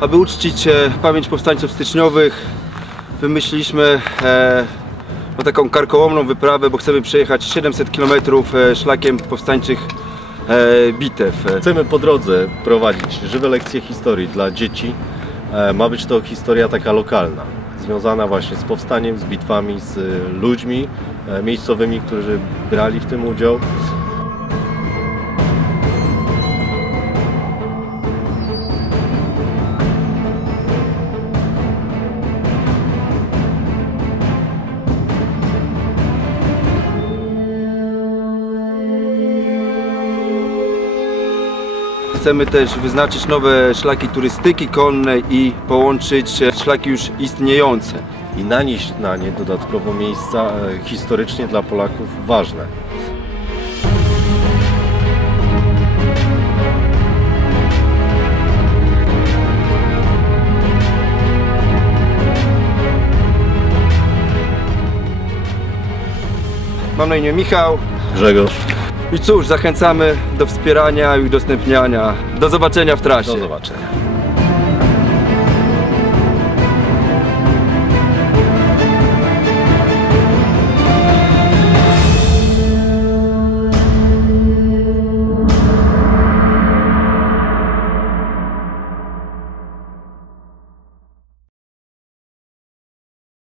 Aby uczcić e, pamięć powstańców styczniowych, wymyśliliśmy e, no, taką karkołomną wyprawę, bo chcemy przejechać 700 km e, szlakiem powstańczych bitew. Chcemy po drodze prowadzić żywe lekcje historii dla dzieci. Ma być to historia taka lokalna, związana właśnie z powstaniem, z bitwami, z ludźmi miejscowymi, którzy brali w tym udział. Chcemy też wyznaczyć nowe szlaki turystyki konnej i połączyć e, szlaki już istniejące. i nanieść na nie dodatkowo miejsca e, historycznie dla Polaków ważne. Mam na imię Michał Grzegorz, i cóż, zachęcamy do wspierania i udostępniania. Do zobaczenia w trasie. do zobaczenia.